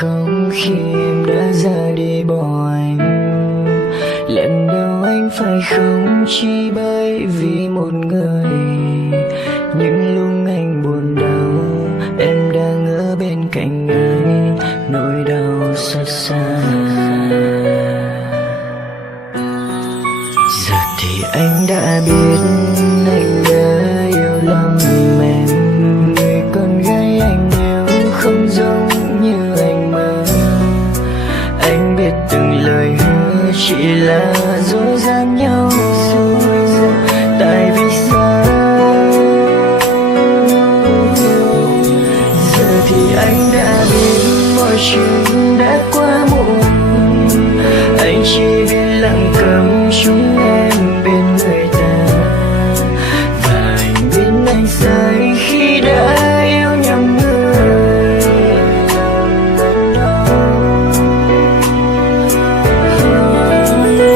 Không khi em đã ra đi bỏ anh, lần đầu anh phải không chỉ bởi vì một người. Những lúc anh buồn đau em đang ở bên cạnh anh, nỗi đau xót xa. Giờ thì anh đã biết anh đã yêu lầm em, người con gái anh yêu không giống như anh mơ. Anh biết từng lời hứa chỉ là dối gian nhau, tại vì sao giờ thì anh đã biết mọi chuyện đã quá muộn. Anh chỉ biết lặng câm chúng em bên người ta, và anh biết anh sai khi đã yêu nhầm người.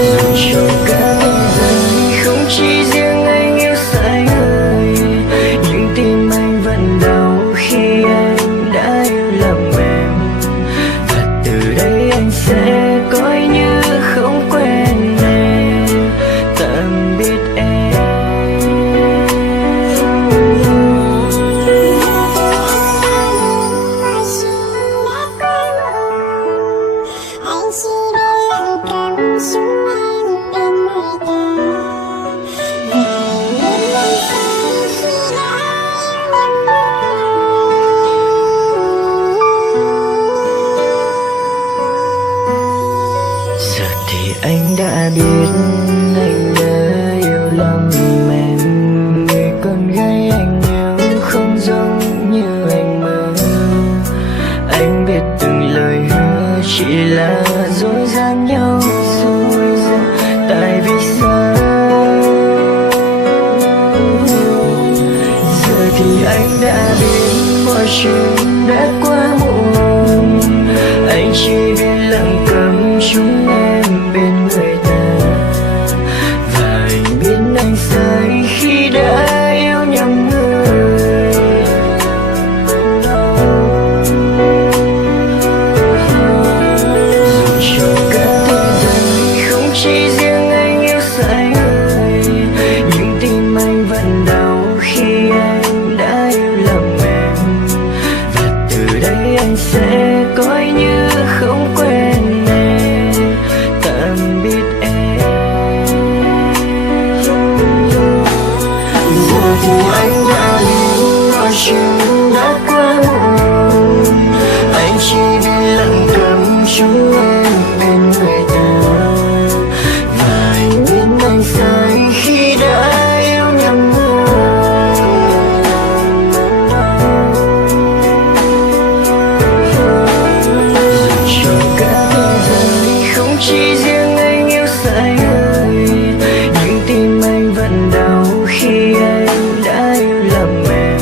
Dù cho cả thế giới không chỉ riêng anh yêu sai người, nhưng tim anh vẫn đau khi anh đã yêu lầm em. Và từ đây anh sẽ coi như không quen em, tạm biệt em. Giờ thì anh đã biết anh đã yêu lầm em, người con gái anh yêu không giống như anh mơ. Anh biết từng lời hứa chỉ là dối gian nhau, tại vì sao giờ thì anh đã biết mọi chuyện đã quá muộn. Anh chỉ biết lặng câm chúng em bên người ta, và anh biết anh sai khi đã yêu nhầm người. Dù cho cả thế giới không chỉ riêng anh yêu sai người, nhưng tim anh vẫn đau khi anh đã yêu lầm em. Và từ đây anh sẽ coi như không quen em, tạm biệt em. Giờ thì anh đã hiểu mọi chuyện đã quá muộn. Anh chỉ biết lặng câm chúng em bên người ta, và anh biết anh sai khi đã yêu nhầm người. Dù cho cả thế giới không chỉ riêng anh yêu sai người, nhưng tim anh vẫn đau khi anh đã yêu lầm em.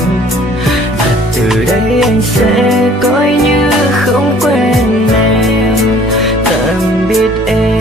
Và từ đây anh sẽ coi như không quen em, tạm biệt em.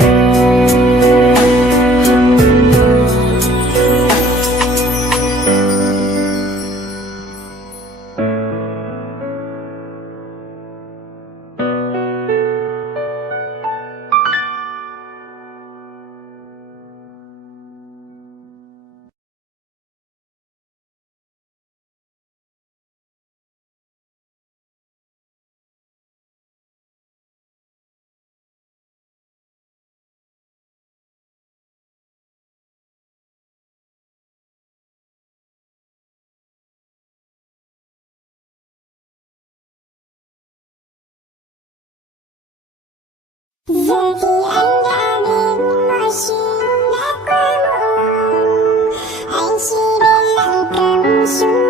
Giờ thì anh đã biết mọi chuyện đã quá muộn. Anh chỉ biết lặng câm xuống